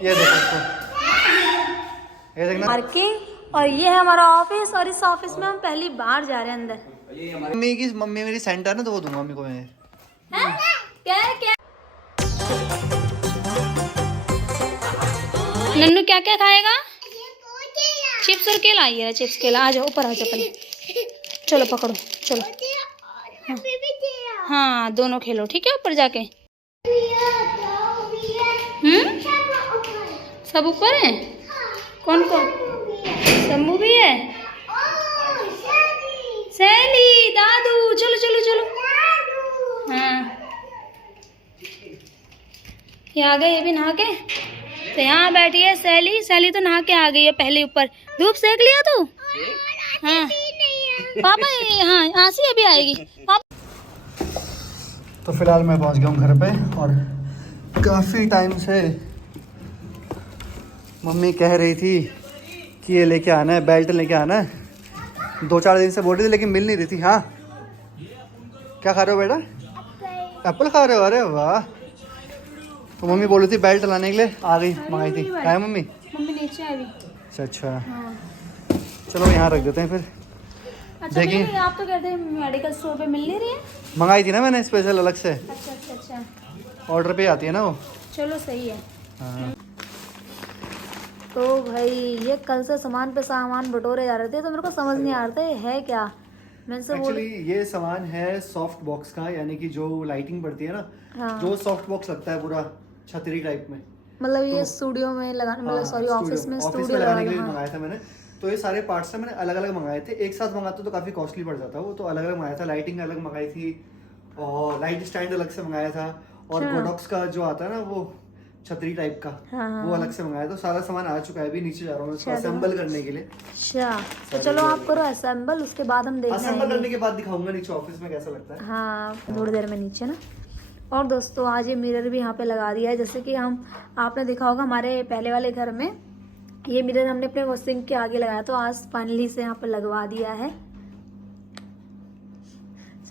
ये देखो इसको, ये देखना पार्किंग। और ये है हमारा ऑफिस, और इस ऑफिस में हम पहली बार जा रहे हैं अंदर। मम्मी मेरी सेंटर है ना, तो वो दूंगा मम्मी को मैं। क्या नन्नू क्या क्या खाएगा? चिप्स और केला। ये चिप्स केला। आ जाओ ऊपर, आ जाओ पहले। चलो पकड़ो, चलो। हाँ दोनों खेलो, ठीक है ऊपर जाके। सब ऊपर है। कौन कौन? शम्मू भी है, सैली, दादू। चलो चलो चलो। हाँ ये आ गए, ये भी नहा के। तो यहाँ बैठी है सैली। सैली तो नहा के आ गई है पहले ऊपर। धूप सेक लिया तू? हाँ पापा। हाँ आसी अभी आएगी पापा। तो फिलहाल मैं पहुंच गया हूँ घर पे, और काफ़ी टाइम से मम्मी कह रही थी कि ये लेके आना है, बेल्ट लेके आना है। 2-4 दिन से बोल रही थी लेकिन मिल नहीं रही थी। हाँ क्या खा रहे हो बेटा? एप्पल खा रहे हो? अरे वाह। तो मम्मी बोल रही थी बेल्ट लाने के लिए, आ गई, मंगाई थी। क्या है मम्मी? मम्मी नीचे है अभी। अच्छा अच्छा, हाँ। चलो यहाँ रख देते हैं फिर। अच्छा देखिए आप तो कहते हैं मेडिकल स्टोर पे मिल नहीं रही है। मंगाई थी ना मैंने स्पेशल अलग से, अच्छा अच्छा अच्छा, ऑर्डर पे आती है ना वो। चलो सही है। हाँ तो भाई ये कल से सामान पे सामान बटोरे जा रहे थे, तो मेरे को समझ नहीं आ रहा था ये है क्या। मैंने से बोल। एक्चुअली ये सामान है सॉफ्ट बॉक्स का, यानी कि जो लाइटिंग पड़ती है ना, हाँ। जो सॉफ्ट बॉक्स लगता है पूरा छतरी टाइप में। मतलब ये तो स्टूडियो में लगाने, मतलब सॉरी ऑफिस में ऑफिस स्टूडियो में लगाने के लिए हाँ। मंगाया था मैंने। तो ये सारे पार्ट्स मैंने अलग अलग मंगाए थे, एक साथ मंगाते तो काफ़ी कॉस्टली पड़ जाता वो, तो अलग अलग मंगाया था। लाइटिंग अलग मंगाई थी, और लाइट स्टैंड अलग से मंगाया था, और अच्छा। गोडॉक्स का जो आता है ना वो छतरी टाइप का, हाँ, वो अलग से मंगाया। तो सारा सामान आ चुका है, अभी नीचे जा रहा हूँ उसको चलो। असेंबल करने के लिए। अच्छा तो चलो आप करो असेंबल, उसके बाद हम देखने असेंबल आएंगे। करने के बाद दिखाऊंगा नीचे ऑफिस में कैसा लगता है। हाँ थोड़ी देर में नीचे ना। और दोस्तों आज ये मिरर भी यहाँ पे लगा दिया है, जैसे कि हम आपने देखा होगा हमारे पहले वाले घर में ये मिरर हमने अपने वॉशिंग के आगे लगाया, तो आज फाइनली से यहाँ पे लगवा दिया है।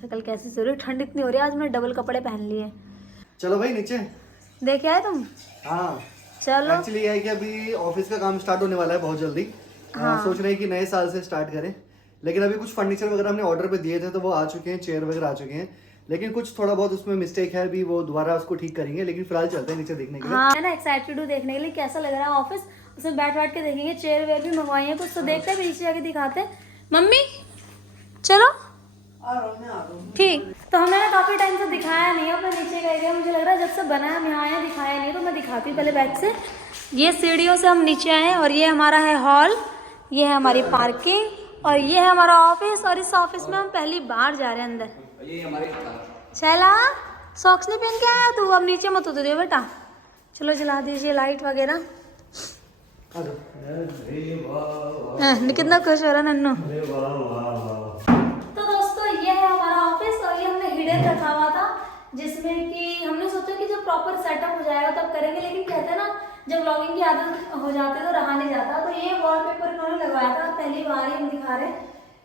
शक्ल कैसी सो रही है, ठंड इतनी हो रही है, आज मैंने डबल कपड़े पहन लिए। चलो भाई नीचे। देखे आए तुम? हाँ चलो। एक्चुअली ये है कि अभी ऑफिस का काम स्टार्ट होने वाला है बहुत जल्दी। हाँ। सोच रहे हैं कि नए साल से स्टार्ट करें, लेकिन अभी कुछ फर्नीचर वगैरह हमने ऑर्डर पे दिए थे तो वो आ चुके हैं, चेयर वगैरह आ चुके हैं, लेकिन कुछ थोड़ा बहुत उसमें मिस्टेक है, अभी वो दोबारा उसको ठीक करेंगे। लेकिन फिलहाल चलते हैं नीचे देखने के लिए। हाँ है ना, एक्साइटेड हूँ देखने के लिए कैसा लग रहा है ऑफिस। उसमें बैठ के देखेंगे, चेयर वेयर भी मंगवाई है कुछ, तो देखते हैं नीचे जाके दिखाते हैं। मम्मी चलो ठीक। तो हमने ना काफी टाइम से दिखाया नहीं है अपने नीचे का एरिया, मुझे लग रहा है जब से बना है हम यहाँ आए दिखाया नहीं, तो मैं दिखाती हूँ पहले बैक से। ये सीढ़ियों से हम नीचे आए हैं, और ये हमारा है हॉल, ये है हमारी पार्किंग, और ये है हमारा ऑफिस। और इस ऑफिस में हम पहली बार जा रहे हैं अंदर। शैला सॉक्स नहीं पहन के आया तू? अब नीचे मत उतरियो बेटा। चलो जला दीजिए लाइट वगैरह। कितना खुश हो रहा नन्नू। तो दोस्तों ये है हमारा ऑफिस, और ये हमने हिडन रखा हुआ था, जिसमें कि हमने सोचा कि जब प्रॉपर सेटअप हो जाएगा तब करेंगे, लेकिन कहते हैं ना जब लॉगिंग की आदत हो जाती है तो रहा नहीं जाता। तो ये वॉलपेपर इन्होंने लगवाया था, पहली बार ही हम दिखा रहे हैं।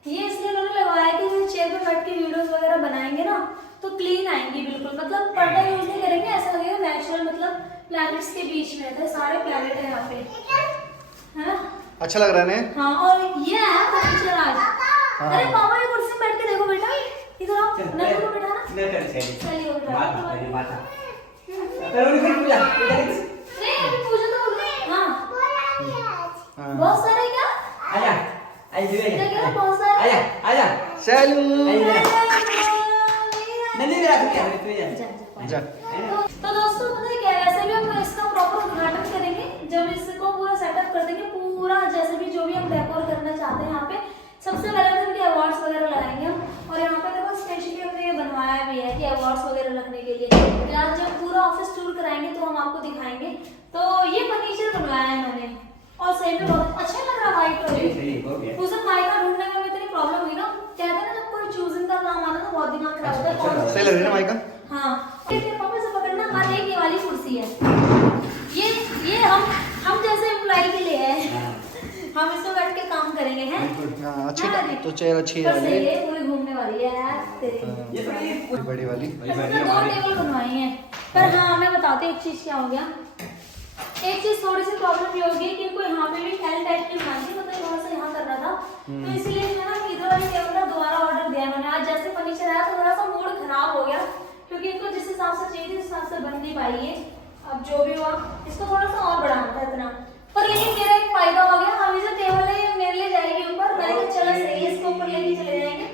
ये इसलिए उन्होंने लगवाया कि जो चेयर पे बैठ के वीडियोस वगैरह बनाएंगे ना तो क्लीन आएंगी बिल्कुल, मतलब पर्दा यूज नहीं करेंगे, ऐसा लगेगा नेचुरल, मतलब प्लैनेट्स के बीच में रहते हैं, सारे प्लैनेट है यहाँ पे, है ना। अच्छा लग रहा है। हाँ और ये है फर्नीचर आज। अरे पापा ये कुर्सी बैठ के देखो बेटा, इधर आओ, नन्नू को बैठाना, चलिए वो बैठा नहीं अभी पूजा तो हाँ बहुत सारे क्या क्या बहुत सारे चलू तो दोस्तों पता है क्या, वैसे भी हम इसका प्रॉपर उद्घाटन करेंगे जब इसको पूरा सेटअप कर देंगे, पूरा जैसे भी जो भी हम डेकोर करना चाहते हैं यहाँ पे। सबसे पहले तो इनके अवार्ड्स वगैरह लगाएंगे हम, और यहाँ पे देखो स्पेशली हमने ये बनवाया भी है कि अवार्ड्स वगैरह रखने के लिए। आज जब पूरा ऑफिस टूर कराएंगे तो हम आपको दिखाएंगे। तो ये फर्नीचर बनवाया है मैंने, और सही में बहुत अच्छा लग रहा है व्हाइट वाली। उस दिन माइका ढूंढने में इतनी प्रॉब्लम हुई ना, कहते हैं ना जब कोई चूजिंग का काम आता है तो बहुत दिमाग खराब होता है। कौन सही लग रही है ना माइका? हाँ पापा से पकड़ना, हाँ एक ये वाली कुर्सी है, ये हम जैसे एम्प्लॉय के लिए है, हम इसमें बैठ के काम करेंगे हैं। अच्छी तो चेयर अच्छी है, ये पूरी घूमने वाली है यार तेरी। ये बड़ी वाली 2 टेबल बनवाई हैं, पर हाँ मैं बताती हूँ एक चीज क्या हो गया। एक चीज थोड़ी सी प्रॉब्लम ये होगी कि कोई यहाँ पे भी एल टाइप की बनानी, मतलब थोड़ा सा यहाँ करना था, तो इसीलिए मैंने ना इधर वाली टेबल का दोबारा ऑर्डर दिया मैंने। आज जैसे फर्नीचर आया तो थोड़ा सा मूड खराब हो गया, क्योंकि इनको जिस हिसाब से चाहिए उस हिसाब से बन नहीं पाई है। अब जो भी हुआ इसको थोड़ा सा और बढ़ाना था इतना, पर लेकिन मेरा एक फायदा हो गया, अभी जो टेबल है ये मेरे लिए जाएगी ऊपर, मैंने कहा चलो सही है, इसको ऊपर लेके चले जाएंगे,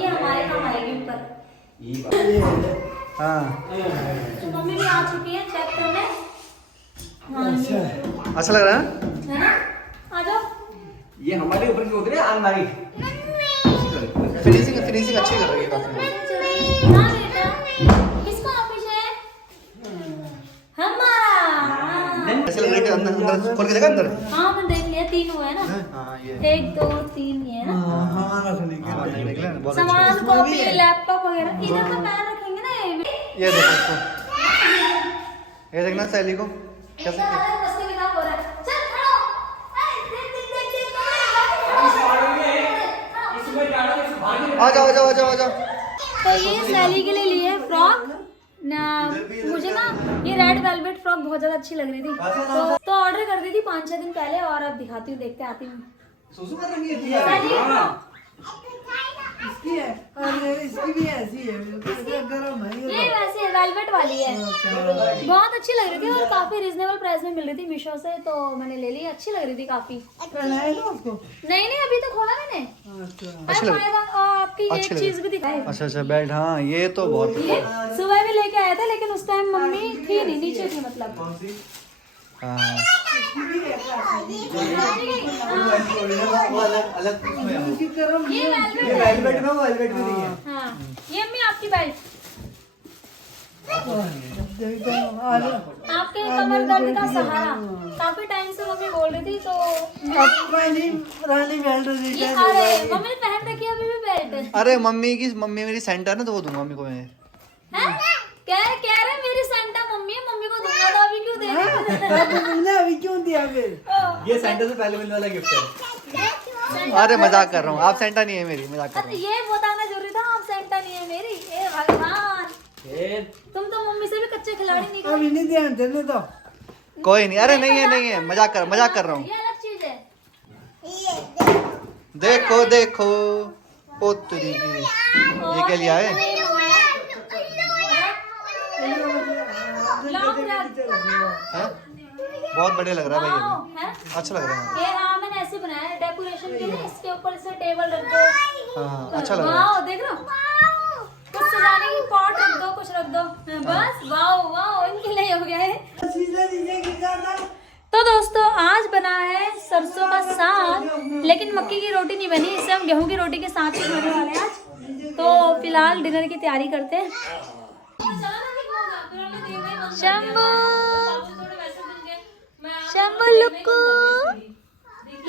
ये हमारे काम आएगी ऊपर। हाँ तो मम्मी भी आ चुकी है चेक करने। हाँ अच्छा लग रहा है ना, आ जाओ। ये हमारे ऊपर की उतरे अलमारी। फिनिशिंग फिनिशिंग अच्छी कर रही है काफी। हाँ बेटा, किसका ऑफिस है? हमारा। ऐसे लग रही है अंदर अंदर खोल के देखा अंदर। हाँ मैं देख लिया, 3 हुआ है ना, हाँ ये 1 2 3 ये है ना। हाँ, निकला ना, बहुत अच्छा। सामान कॉपी लैपटॉप वगैरह इधर तो पैर रखेंगे ना ये। ये देखो इसको, ये देखना सैली को कैसे मस्ती किताब हो रहा है। चल खड़ो, आ जाओ आ जाओ आ जाओ आ जाओ। तो ये सैली के लिए लिए फ्रॉक ना, मुझे ना ये रेड वेलवेट फ्रॉक बहुत ज्यादा अच्छी लग रही थी, तो ऑर्डर कर दी थी 5-6 दिन पहले, और अब दिखाती हूँ, देखते आती हूँ। सुसु कर रही है सैली, इसकी है और इसकी भी ऐसी है, गरम है ये वैसे है, वेलवेट वाली है, बहुत अच्छी लग रही थी और काफी रीजनेबल प्राइस में मिल रही थी मीशो से, तो मैंने ले ली, अच्छी लग रही थी काफी। पहनाएगा उसको। नहीं नहीं अभी तो खोला मैंने। अच्छी लग फायदा आपकी एक चीज भी दिखाई। अच्छा अच्छा बेल्ट, हाँ ये तो बहुत ये सुबह भी लेके आया था, लेकिन उस टाइम मम्मी थी नहीं, नीचे थी मतलब। हाँ इसकी गरम ये वेलवेट है। में वेलवेट भी नहीं है। हाँ ये अम्मी आपकी बेल्ट, आपके कमर दर्द का सहारा, काफी टाइम से मम्मी बोल रही थी, तो रानी बेल्ट ये अरे मम्मी ने पहन रखी है अभी भी बेल्ट। अरे मम्मी मेरी सेंटर है ना, तो वो दूंगा मम्मी को मैं। हैं? कह रहे मेरी सेंटा मम्मी है, मम्मी को दूंगा, तो अभी क्यों दे रहे तुमने अभी क्यों दिया फिर? ये सेंटर से पहले मिलने वाला गिफ्ट है। अरे मजाक कर रहा हूँ, आप सेंटा नहीं है मेरी, मजाक कर रहा अरे ये बताना जरूरी था, आप सेंटा नहीं है मेरी, ए भगवान, ये तुम तो मम्मी से भी कच्चे खिलाड़ी निकले। अभी नहीं ध्यान देने दो। हूँ। कोई नहीं, अरे नहीं है मजाक कर रहा हूँ। ये अलग चीज है। देखो देखो ओ तेरी की, ये क्या लिया है? लॉन्ग रग। हैं? बहुत बढ़िया लग रहा है भाई, वाओ, ये है? भी अच्छा लग रहा है। ये हाँ मैंने ऐसे बनाया है डेकोरेशन के लिए, इसके ऊपर से टेबल रख दो। हाँ अच्छा लग रहा है। वाओ देख रहे हो, कुछ सजाने की पॉट रख दो, कुछ रख दो, बस वाओ वाओ इनके लिए हो गया है। सीधा नीचे गिर जाता। तो दोस्तों आज बना है सरसों का साग, लेकिन मक्की की रोटी नहीं बनी, इसे हम गेहूं की रोटी के साथ ही खाने वाले हैं आज। तो फिलहाल डिनर की तैयारी करते हैं। शंभू शंभू लुक्कू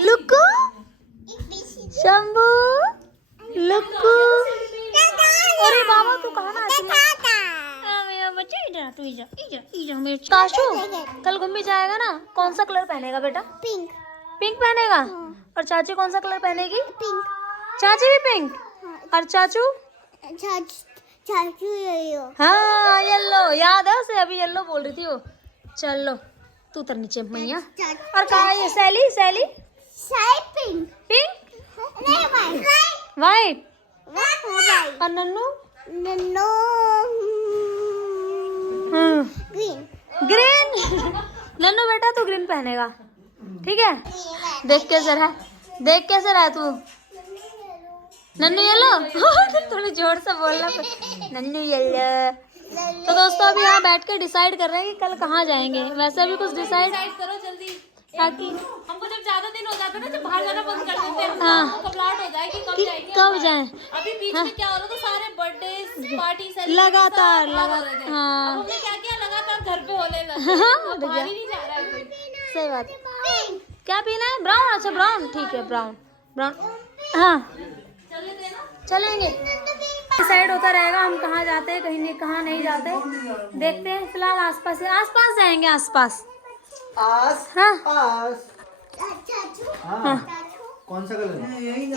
लुक्कू शंभू लुक्कू, अरे बाबा तू कहाँ ना काशू कल घूमने जाएगा ना, कौन सा कलर पहनेगा बेटा? पिंक। पिंक पहनेगा। और चाची कौन सा कलर पहनेगी? पिंक। चाची भी पिंक। और चाचू? चाचू येलो। हाँ येलो, याद है उसे, अभी येलो बोल रही थी वो। चलो तू उतर नीचे मैया। और कहाँ है ये सैली? सैली पिंक। पिंक नहीं वाइट। वाइट। वाइट। और नन्नू नन्नो ग्रीन। ग्रीन। नन्नू बेटा तू ग्रीन पहनेगा, ठीक है? देख कैसे रहा, देख कैसे रहा तू? नन्नू येलो। थोड़ी जोर से बोलना, नन्नू येलो। तो दोस्तों अभी यहाँ बैठ के डिसाइड कर रहे हैं कि कल कहाँ जाएंगे। वैसे भी कुछ डिसाइड करो जल्दी, ताकि हमको जब ज्यादा दिन हो जाते हैं ना, जब बाहर जाना बंद कर देते हैं, हाँ। हमको घबराहट हो जाएगी कब कि जाएंगे। कब जाएं। अभी बीच में क्या हो रहा था, सारे बर्थडे पार्टी लगातार अब लगातार, हाँ हमने क्या किया, लगातार घर पे होने लगा, बाहर ही नहीं जा रहा है कोई। सही बात है। क्या पीना है? ब्राउन। अच्छा ब्राउन ठीक है, ब्राउन ब्राउन हाँ चल लेते हैं ना। चलेंगे। डिसाइड होता रहेगा हम कहाँ जाते हैं, कहीं नहीं, कहाँ नहीं जाते, देखते हैं। फिलहाल आसपास जाएंगे, आसपास। आस हाँ पास। चाचू। हाँ कौन सा कलर? यही